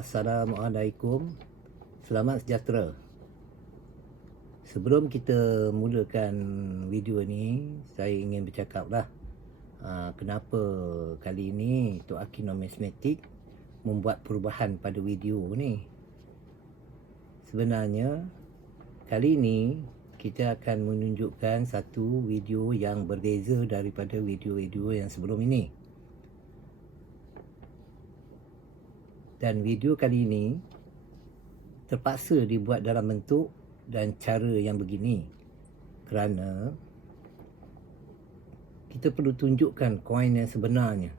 Assalamualaikum. Selamat sejahtera. Sebelum kita mulakan video ni, saya ingin bercakap lah kenapa kali ini Tok Hakim Numismatik membuat perubahan pada video ni. Sebenarnya kali ini kita akan menunjukkan satu video yang berbeza daripada video-video yang sebelum ini. Dan video kali ini terpaksa dibuat dalam bentuk dan cara yang begini kerana kita perlu tunjukkan koin yang sebenarnya,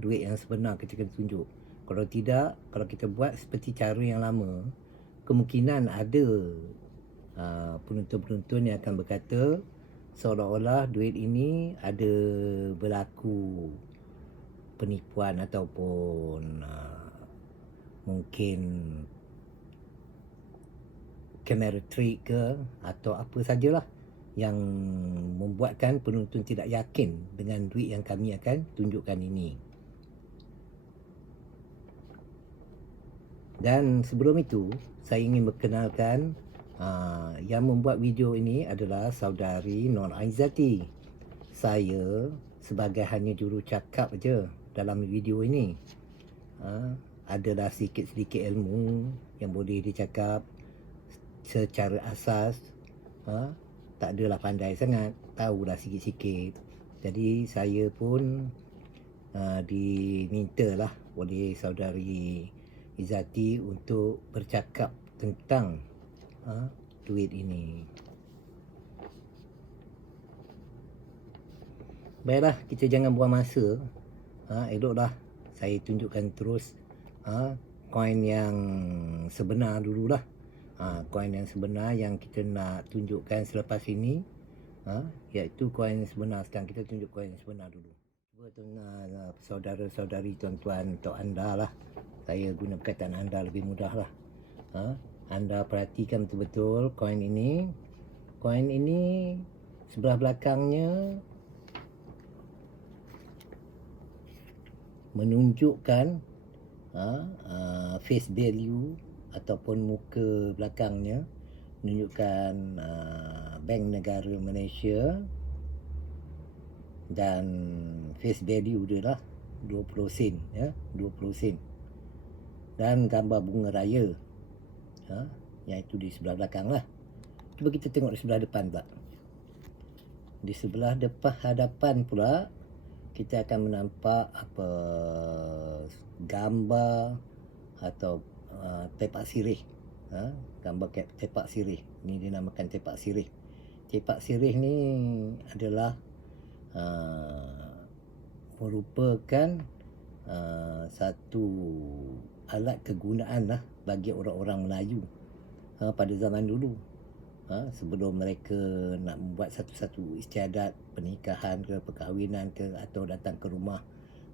duit yang sebenar kita kena tunjuk. Kalau tidak, kalau kita buat seperti cara yang lama, kemungkinan ada penonton-penonton yang akan berkata seolah-olah duit ini ada berlaku penipuan ataupun mungkin kamera trick ke atau apa sajalah yang membuatkan penonton tidak yakin dengan duit yang kami akan tunjukkan ini. Dan sebelum itu, saya ingin memperkenalkan yang membuat video ini adalah saudari Nur Aizati. Saya sebagai hanya juru cakap je dalam video ini. Adalah sedikit-sedikit ilmu yang boleh dicakap secara asas. Tak adalah pandai sangat, tahulah sikit-sikit. Jadi saya pun dimintalah oleh saudari Izati untuk bercakap tentang duit ini. Baiklah, kita jangan buang masa. Eloklah saya tunjukkan terus koin yang sebenar dululah. Koin yang sebenar yang kita nak tunjukkan selepas ini, iaitu koin sebenar. Sekarang kita tunjuk koin sebenar dulu. Cuba saudara-saudari, tuan-tuan untuk anda lah. Saya guna perkataan anda lebih mudah lah. Anda perhatikan betul-betul koin ini. Koin ini sebelah belakangnya menunjukkan face value ataupun muka belakangnya, menunjukkan Bank Negara Malaysia, dan face value dia lah 20 sen, 20 sen, dan gambar bunga raya, iaitu di sebelah belakang lah. Cuba kita tengok di sebelah depan pula. Di sebelah depan hadapan pula kita akan menampak gambar atau tepak sirih. Gambar tepak sirih. Ini dinamakan tepak sirih. Tepak sirih ni adalah merupakan satu alat kegunaan lah bagi orang-orang Melayu pada zaman dulu. Sebelum mereka nak membuat satu-satu istiadat pernikahan ke, perkahwinan ke, atau datang ke rumah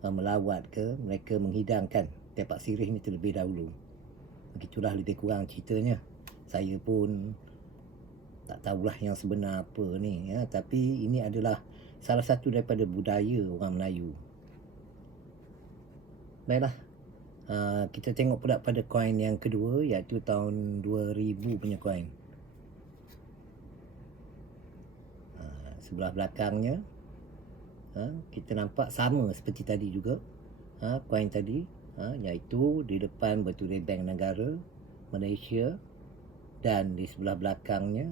melawat ke, mereka menghidangkan tepak sirih ni terlebih dahulu. Begitulah lebih kurang ceritanya. Saya pun tak tahulah yang sebenar apa ni, tapi ini adalah salah satu daripada budaya orang Melayu. Baiklah, kita tengok pula pada koin yang kedua, iaitu tahun 2000 punya koin. Sebelah belakangnya kita nampak sama seperti tadi juga. Koin tadi, iaitu di depan bertulis Bank Negara Malaysia, dan di sebelah belakangnya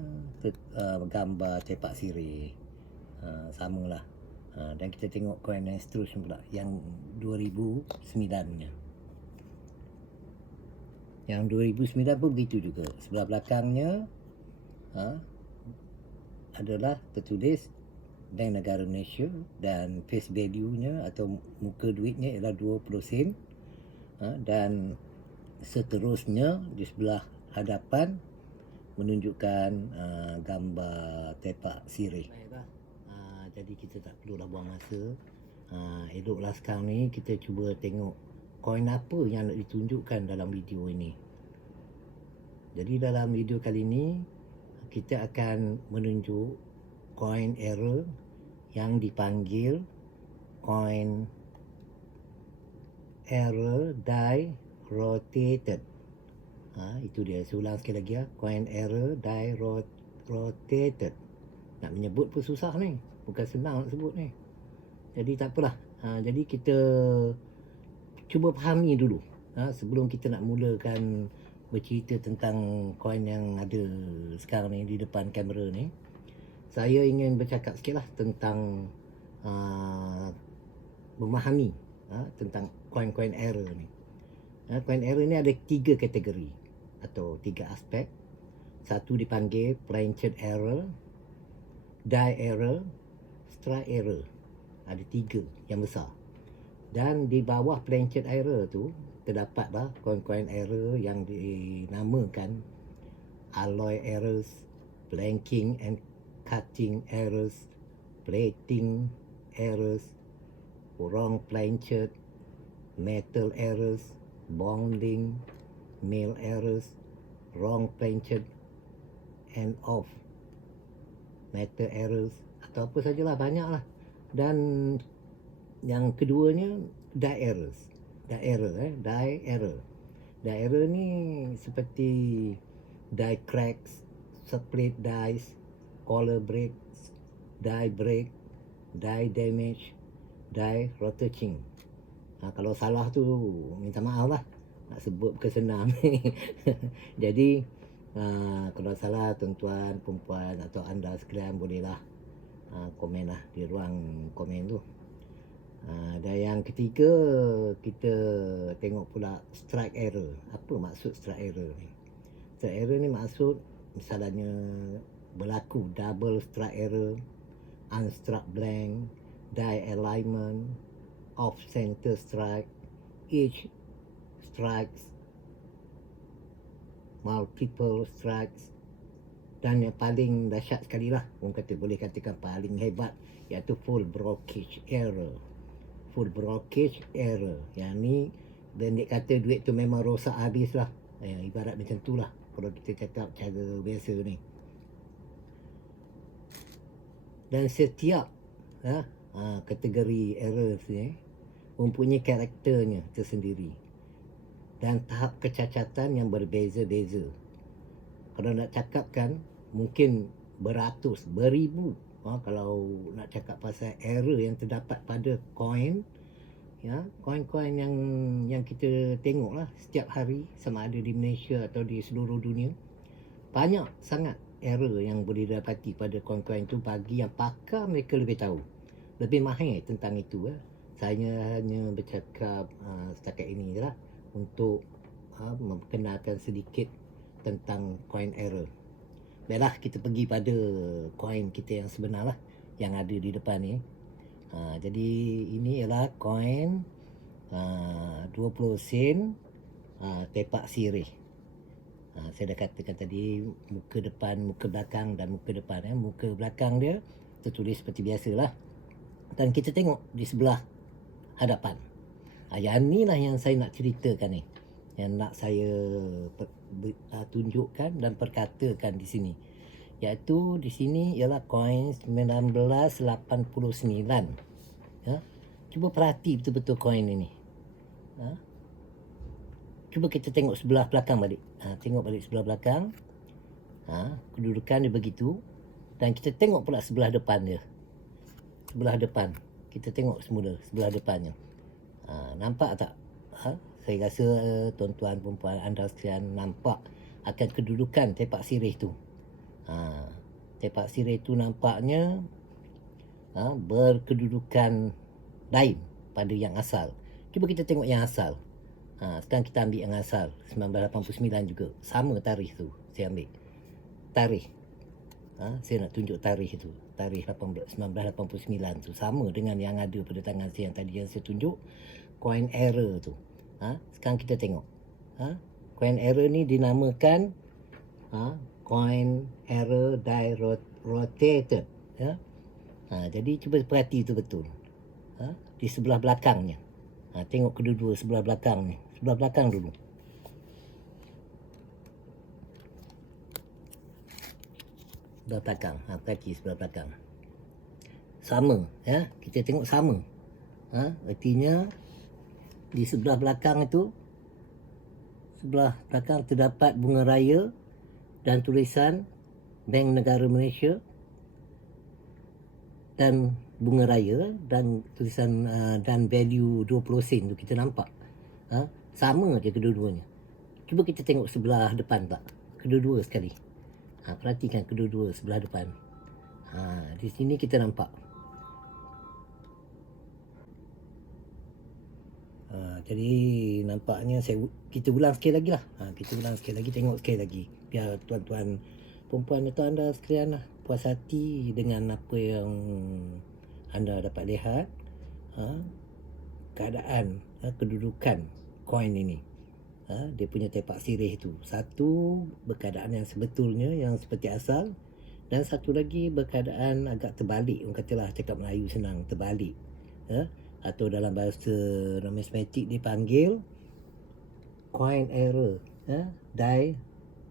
gambar tepak sirih. Samalah. Dan kita tengok koin yang seterusnya pula, yang 2009-nya. Yang 2009 pun begitu juga. Sebelah belakangnya adalah tertulis Bank Negara Malaysia, dan face value-nya atau muka duitnya ialah 20 sen. Dan seterusnya di sebelah hadapan menunjukkan gambar tepak sirih. Jadi kita tak perlulah buang masa. Eloklah sekarang ni kita cuba tengok koin apa yang nak ditunjukkan dalam video ini. Jadi dalam video kali ini kita akan menunjuk koin error yang dipanggil koin error die rotated. Itu dia, saya ulang sekali lagi ya. Coin error die rotated. Nak menyebut pun susah ni, bukan senang nak sebut ni. Jadi tak apalah. Jadi kita cuba fahami dulu sebelum kita nak mulakan bercerita tentang koin yang ada sekarang ni di depan kamera ni. Saya ingin bercakap sikit lah tentang memahami tentang coin error ni. Coin error ni ada 3 kategori atau 3 aspek. Satu dipanggil planchet error, die error, strike error. Ada 3 yang besar. Dan di bawah planchet error tu terdapatlah coin error yang dinamakan alloy errors, blanking and cutting errors, plating errors, wrong planchet, metal errors, bonding, mill errors, wrong planchet, and off metal errors, atau apa sajalah, banyaklah. Dan yang keduanya die errors. Die error ni seperti die cracks, split dies, collar breaks, die break, die damage, die rotating. Kalau salah tu minta maaf lah, nak sebut bukan senang. Jadi kalau salah, tuan-tuan, perempuan atau anda sekalian bolehlah komen lah di ruang komen tu. Dan yang ketiga, kita tengok pula strike error. Apa maksud strike error ni? Strike error ni maksud misalnya berlaku double strike error, unstruck blank, die alignment, off center strike, each strikes, multiple strikes, dan yang paling dahsyat sekali lah, orang kata, boleh katakan paling hebat, iaitu full brokerage error. Full brokerage error, yang ni bandit kata duit tu memang rosak habis lah. Ibarat macam tu lah kalau kita cakap cara biasa ni. Dan setiap kategori error ni mempunyai karakternya tersendiri dan tahap kecacatan yang berbeza-beza. Kalau nak cakapkan mungkin beratus, beribu. Kalau nak cakap pasal error yang terdapat pada koin, koin-koin yang kita tengok lah setiap hari, sama ada di Malaysia atau di seluruh dunia, banyak sangat error yang boleh didapati pada koin-koin tu. Bagi yang pakar, mereka lebih tahu, lebih mahir tentang itu. Saya hanya bercakap setakat ini je lah, untuk memperkenalkan sedikit tentang coin error. Baiklah, kita pergi pada koin kita yang sebenar lah, yang ada di depan ni. Jadi ini ialah koin 20 sen tepak sirih. Saya dah katakan tadi, muka depan, muka belakang dan muka depan. Muka belakang dia tertulis seperti biasalah, dan kita tengok di sebelah hadapan. Yang ni lah yang saya nak ceritakan ni, yang nak saya tunjukkan dan perkatakan di sini. Iaitu di sini ialah koin 1989. Cuba perhati betul-betul koin ini. Cuba kita tengok sebelah belakang balik. Tengok balik sebelah belakang. Kedudukan dia begitu. Dan kita tengok pula sebelah depan dia. Sebelah depan. Kita tengok semula sebelah depannya. Nampak tak? Saya rasa tuan-tuan, perempuan, anda sekalian nampak akan kedudukan tepak sirih tu. Tepak sirih tu nampaknya berkedudukan lain pada yang asal. Cuba kita tengok yang asal. Sekarang kita ambil yang asal 1989 juga. Sama tarikh tu saya ambil. Tarikh. Saya nak tunjuk tarikh itu. Tarikh 1989 tu sama dengan yang ada pada tangan saya yang tadi yang saya tunjuk. Coin error tu. Sekarang kita tengok. Coin error ni dinamakan coin error die rotated. Jadi cuba perhati itu betul. Di sebelah belakangnya. Tengok kedua-dua sebelah belakang ni. Sebelah belakang dulu. Sebelah belakang. Perhati sebelah belakang. Sama. Kita tengok sama. Artinya di sebelah belakang itu sebelah belakang terdapat bunga raya dan tulisan Bank Negara Malaysia dan bunga raya dan tulisan dan value 20 sen tu kita nampak. Sama je kedua-duanya. Cuba kita tengok sebelah depan tak. Kedua-dua sekali. Perhatikan kedua-dua sebelah depan. Di sini kita nampak. Jadi nampaknya kita ulang sekali lagi lah. Kita ulang sekali lagi, tengok sekali lagi. Biar tuan-tuan, perempuan atau anda sekalian lah puas hati dengan apa yang anda dapat lihat. Keadaan, kedudukan koin ini. Dia punya tepak sirih tu. Satu berkeadaan yang sebetulnya, yang seperti asal. Dan satu lagi berkeadaan agak terbalik. Orang katalah cakap Melayu senang, terbalik. Atau dalam bahasa numismatik dipanggil coin error, die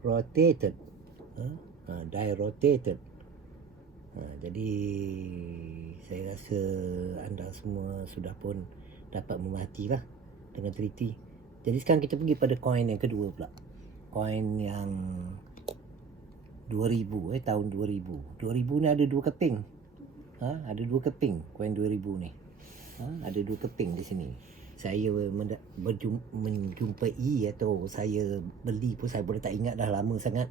rotated, die rotated. Jadi saya rasa anda semua sudah pun dapat memerhatilah dengan teliti. Jadi sekarang kita pergi pada koin yang kedua pula, koin yang 2000, tahun 2000. 2000 ni ada dua keping. Ada dua keping koin 2000 ni. Ada dua keping di sini. Saya menjumpai atau saya beli pun saya boleh tak ingat, dah lama sangat.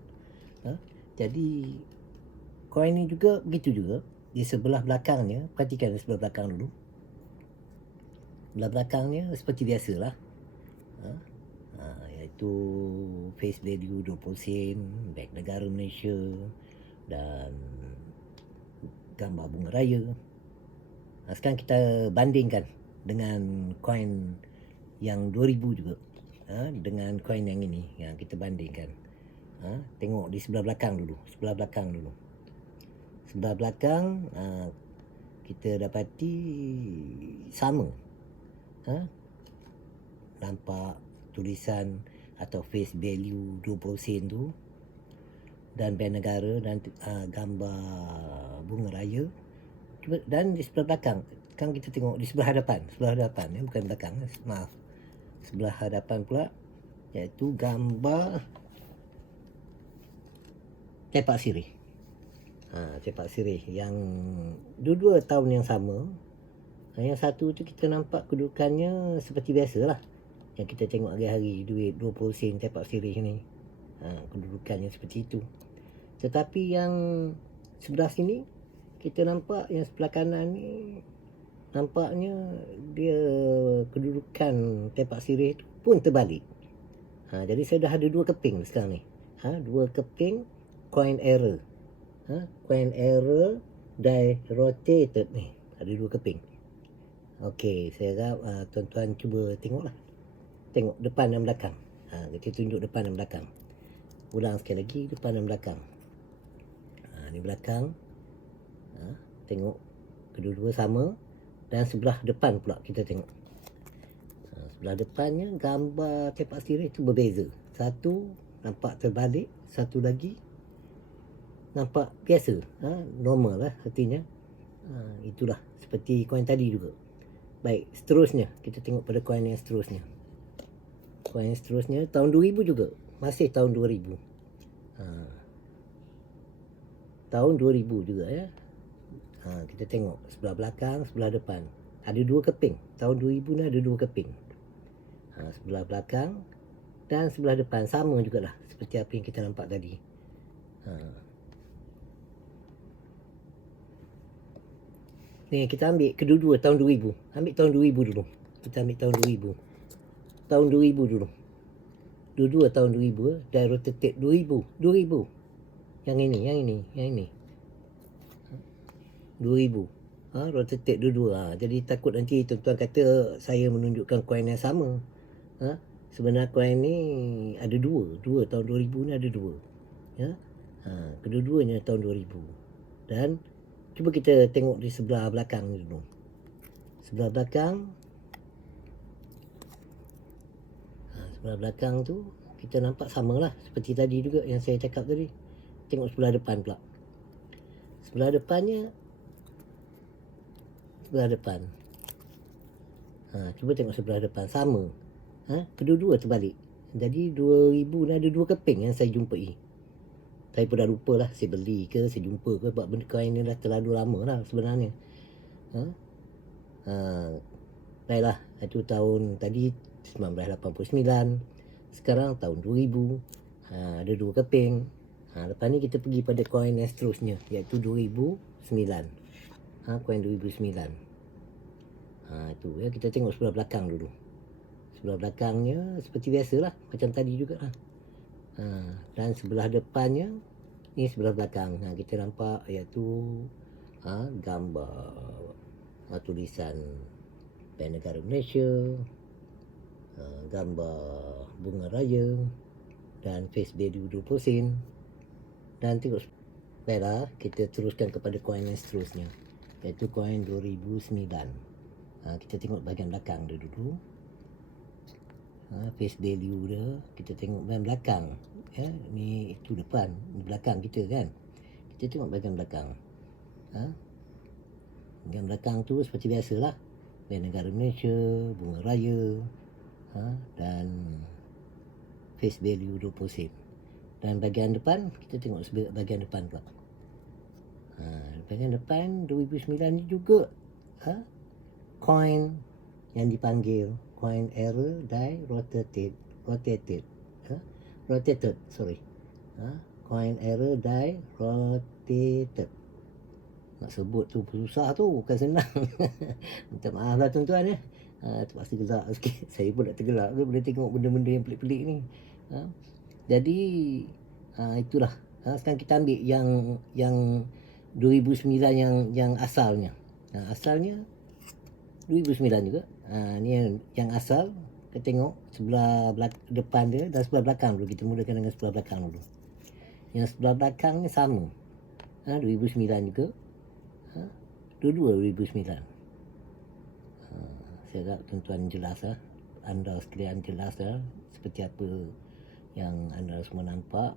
Jadi koin ni juga begitu juga. Di sebelah belakangnya, perhatikan di sebelah belakang dulu. Sebelah belakangnya seperti biasalah. Iaitu face value 20 sen, Bank Negara Malaysia dan gambar bunga raya. Sekarang kita bandingkan dengan koin yang 2000 juga, dengan koin yang ini yang kita bandingkan. Tengok di sebelah belakang dulu. Sebelah belakang kita dapati sama. Nampak tulisan atau face value 20 sen tu dan Bank Negara dan gambar bunga raya. Dan di sebelah belakang, sekarang kita tengok di sebelah hadapan bukan belakang, maaf, sebelah hadapan pula, iaitu gambar tepak sirih. Tepak sirih yang dua-dua tahun yang sama. Yang satu tu kita nampak kedudukannya seperti biasalah yang kita tengok hari-hari, duit 20 sen tepak sirih ni. Kedudukannya seperti itu. Tetapi yang sebelah sini kita nampak yang sebelah kanan ni, nampaknya dia kedudukan tepak sirih pun terbalik. Jadi saya dah ada dua keping sekarang ni. Dua keping coin error. Coin error die rotated ni. Ada dua keping. Okey, saya harap tuan-tuan cuba tengoklah. Tengok depan dan belakang. Kita tunjuk depan dan belakang. Ulang sekali lagi, depan dan belakang. Ni belakang. Tengok kedua-dua sama. Dan sebelah depan pula kita tengok. Sebelah depannya gambar tepak sirih tu berbeza. Satu nampak terbalik, satu lagi nampak biasa. Normal lah artinya. Itulah seperti koin tadi juga. Baik, seterusnya kita tengok pada koin yang seterusnya. Koin yang seterusnya tahun 2000 juga. Masih tahun 2000. Tahun 2000 juga ya. Kita tengok sebelah belakang, sebelah depan. Ada dua keping. Tahun 2000 ni ada dua keping. Sebelah belakang dan sebelah depan sama jugalah seperti apa yang kita nampak tadi. Ni kita ambil kedua-dua tahun 2000. Ambil tahun 2000 dulu. Kita ambil tahun 2000. Tahun 2000 dulu. Dua-dua tahun 2000 dan rotated 2000. Yang ini. 2000. Rotated dua-dua. Jadi takut nanti tuan-tuan kata saya menunjukkan koin yang sama. Sebenarnya koin ni ada dua. Tahun 2000 ni ada dua. Kedua-duanya tahun 2000. Dan cuba kita tengok di sebelah belakang dulu. Sebelah belakang. Sebelah belakang tu kita nampak samalah seperti tadi juga yang saya cakap tadi. Tengok sebelah depan pula. Sebelah depannya. Sebelah depan. Cuba tengok sebelah depan. Sama. Kedua-dua terbalik. Jadi 2000 ni ada 2 keping yang saya jumpai. Saya pun dah lupa lah saya beli ke, saya jumpa ke, sebab benda koin ni dah terlalu lama lah sebenarnya. Ha? Baiklah, itu tahun tadi 1989. Sekarang tahun 2000. Ada 2 keping. Lepas ni kita pergi pada koin yang seterusnya, iaitu 2009. Koin 2009. Itu ya, kita tengok sebelah belakang dulu. Sebelah belakangnya seperti biasalah, macam tadi juga lah. Dan sebelah depannya, ni sebelah belakang. Kita nampak iaitu gambar tulisan Bank Negara Malaysia, gambar bunga raya dan face value 20 sen. Dan tengok, baiklah, kita teruskan kepada koin yang seterusnya, iaitu koin 2009. Kita tengok bahagian belakang dia dulu. Face value dia, kita tengok bahagian belakang. Ni itu depan, ni belakang kita kan. Kita tengok bahagian belakang. Bahagian belakang tu seperti biasalah, Bank Negara Malaysia, bunga raya, dan face value 20 sen. Dan bahagian depan, kita tengok bahagian depan pula. Bahagian depan 2009 ni juga coin yang dipanggil coin error die rotated. Coin error die rotated. Nak sebut tu susah tu, bukan senang. Minta maaf lah tuan-tuan ya. Terpaksa gelak sikit. Saya pun nak tergelak boleh tengok benda-benda yang pelik-pelik ni. Jadi itulah. Sekarang kita ambil yang 2009 yang asalnya. Asalnya 2009 juga. Ni yang asal. Kita tengok sebelah depan dia dan sebelah belakang dulu. Kita mulakan dengan sebelah belakang dulu. Yang sebelah belakang ni sama. 2009 juga. Dua-dua 2009. Saya harap tuan-tuan jelas anda sekalian jelas seperti apa yang anda semua nampak.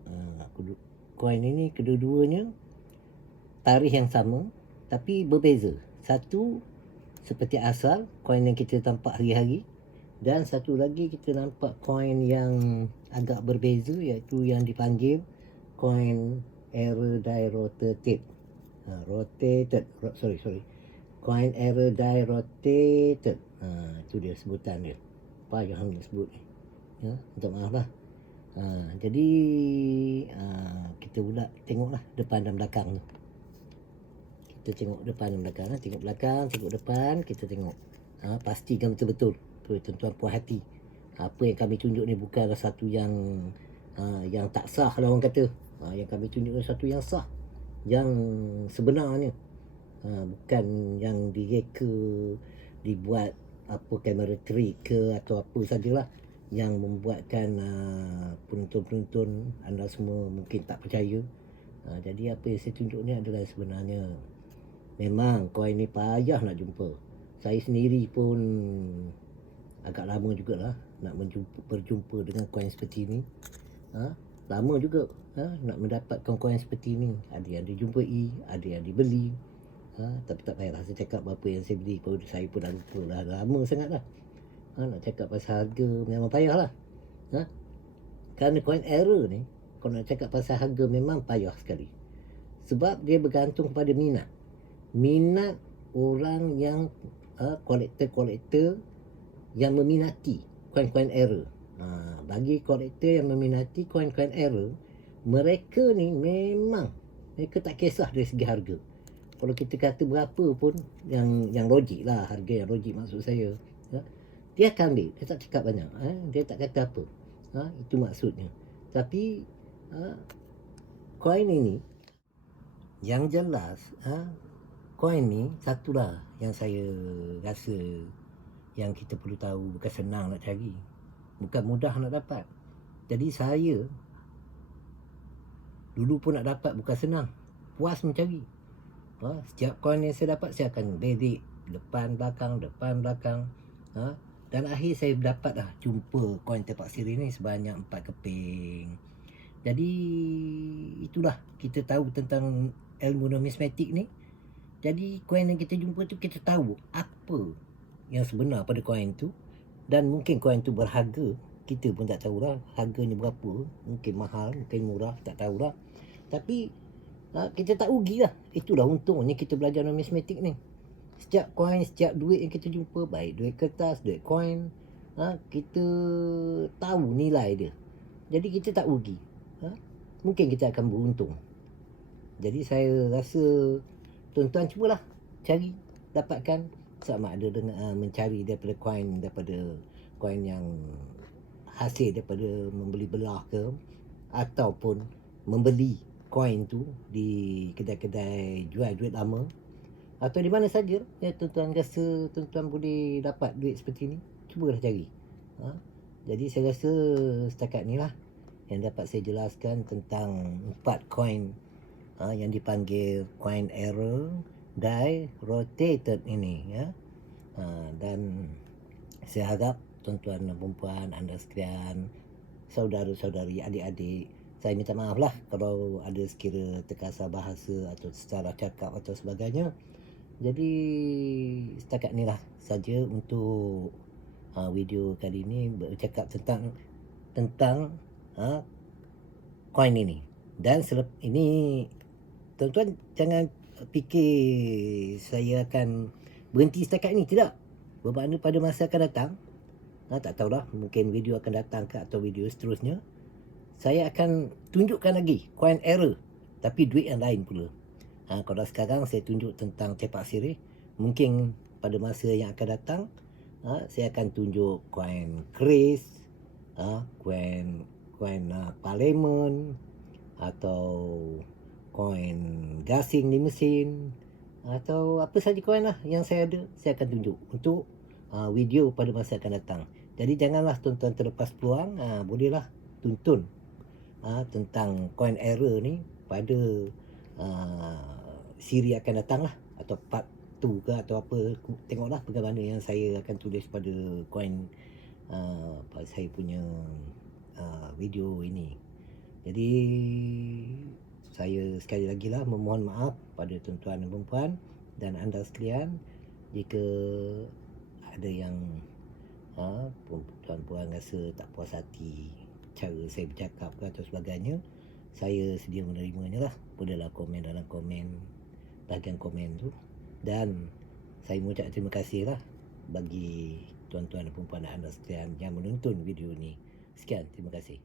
Koin ini kedua-duanya tarikh yang sama tapi berbeza. Satu seperti asal, koin yang kita nampak hari-hari, dan satu lagi kita nampak koin yang agak berbeza, iaitu yang dipanggil koin error die rotated. Coin error die rotated. Itu dia sebutan dia. Payah nak sebut ni. Minta maaf lah. Jadi kita pula tengoklah depan dan belakang tu. Kita tengok depan dan belakang. Tengok belakang, tengok depan, kita tengok. Pastikan betul-betul. Tuan-tuan puas hati. Apa yang kami tunjuk ni bukanlah satu yang tak sah lah orang kata. Yang kami tunjuk ni satu yang sah, yang sebenarnya. Bukan yang direka, dibuat apa kamera trick ke atau apa sajalah yang membuatkan penonton-penonton anda semua mungkin tak percaya. Jadi apa yang saya tunjuk ni adalah sebenarnya. Memang koin ni payah nak jumpa. Saya sendiri pun agak lama jugalah nak berjumpa dengan koin seperti ni. Lama juga nak mendapatkan koin seperti ni. Ada yang dijumpai, ada yang dibeli. Tapi tak payahlah saya cakap apa yang saya beli pun, saya pun dah lupa lah, lama sangat lah. Nak cakap pasal harga memang payah lah. Kerana coin error ni, kalau nak cakap pasal harga memang payah sekali. Sebab dia bergantung kepada minat orang yang kolektor yang meminati coin-coin error. Bagi kolektor yang meminati coin-coin error, mereka ni memang mereka tak kisah dari segi harga. Kalau kita kata berapa pun yang logik lah, harga yang logik maksud saya, dia akan ambil. Dia tak cakap banyak, dia tak kata apa. Itu maksudnya. Tapi koin ini yang jelas, koin ni satulah yang saya rasa yang kita perlu tahu. Bukan senang nak cari, bukan mudah nak dapat. Jadi saya dulu pun nak dapat bukan senang, puas mencari. Setiap koin yang saya dapat, saya akan bedik depan belakang. Dan akhir saya dapat jumpa koin tapak sirih ni sebanyak 4 keping. Jadi itulah kita tahu tentang ilmu numismatik ni. Jadi koin yang kita jumpa tu, kita tahu apa yang sebenar pada koin tu. Dan mungkin koin tu berharga kita pun tak tahulah harganya berapa. Mungkin mahal, mungkin murah, tak tahulah. Tapi kita tak rugilah. Itulah untungnya kita belajar numismatik ni. Setiap koin, setiap duit yang kita jumpa, baik duit kertas, duit koin, kita tahu nilai dia. Jadi kita tak rugi. Mungkin kita akan beruntung. Jadi saya rasa tuan-tuan cubalah cari, dapatkan, sama ada dengan mencari daripada koin yang hasil daripada membeli belah ke, ataupun membeli koin tu di kedai-kedai jual duit lama, atau di mana saja tuan-tuan rasa tuan-tuan boleh dapat duit seperti ni, cubalah cari. Jadi saya rasa setakat ni lah yang dapat saya jelaskan tentang 4 koin yang dipanggil coin error die rotated ini, dan saya harap tuan-tuan dan perempuan, anda sekalian, saudara-saudari, adik-adik, saya minta maaf lah kalau ada sekira terkasar bahasa atau secara cakap atau sebagainya. Jadi setakat ni lah saja untuk video kali ini, bercakap tentang koin ini. Dan ini tuan-tuan jangan fikir saya akan berhenti setakat ini, tidak. Bermakna pada masa akan datang, tak tahulah, mungkin video akan datang ke atau video seterusnya, saya akan tunjukkan lagi coin error tapi duit yang lain pula. Kalau sekarang saya tunjuk tentang cepak sirih, mungkin pada masa yang akan datang saya akan tunjuk coin keris, coin parlimen, atau koin gasing di mesin, atau apa saja koin lah yang saya ada, saya akan tunjuk untuk video pada masa akan datang. Jadi janganlah tuan-tuan terlepas peluang, bolehlah tuntun tentang coin error ni pada siri akan datang lah, atau part 2 ke atau apa, tengoklah bagaimana yang saya akan tulis pada coin saya punya video ini. Jadi saya sekali lagi lah memohon maaf pada tuan-tuan dan perempuan dan anda sekalian jika ada yang tuan-puan rasa tak puas hati cara saya bercakap ke atau sebagainya. Saya sedia menerimanya lah. Bolehlah komen dalam bahagian komen tu. Dan saya mengucap terima kasih lah bagi tuan-tuan dan perempuan dan anda sekalian yang menonton video ni. Sekian, terima kasih.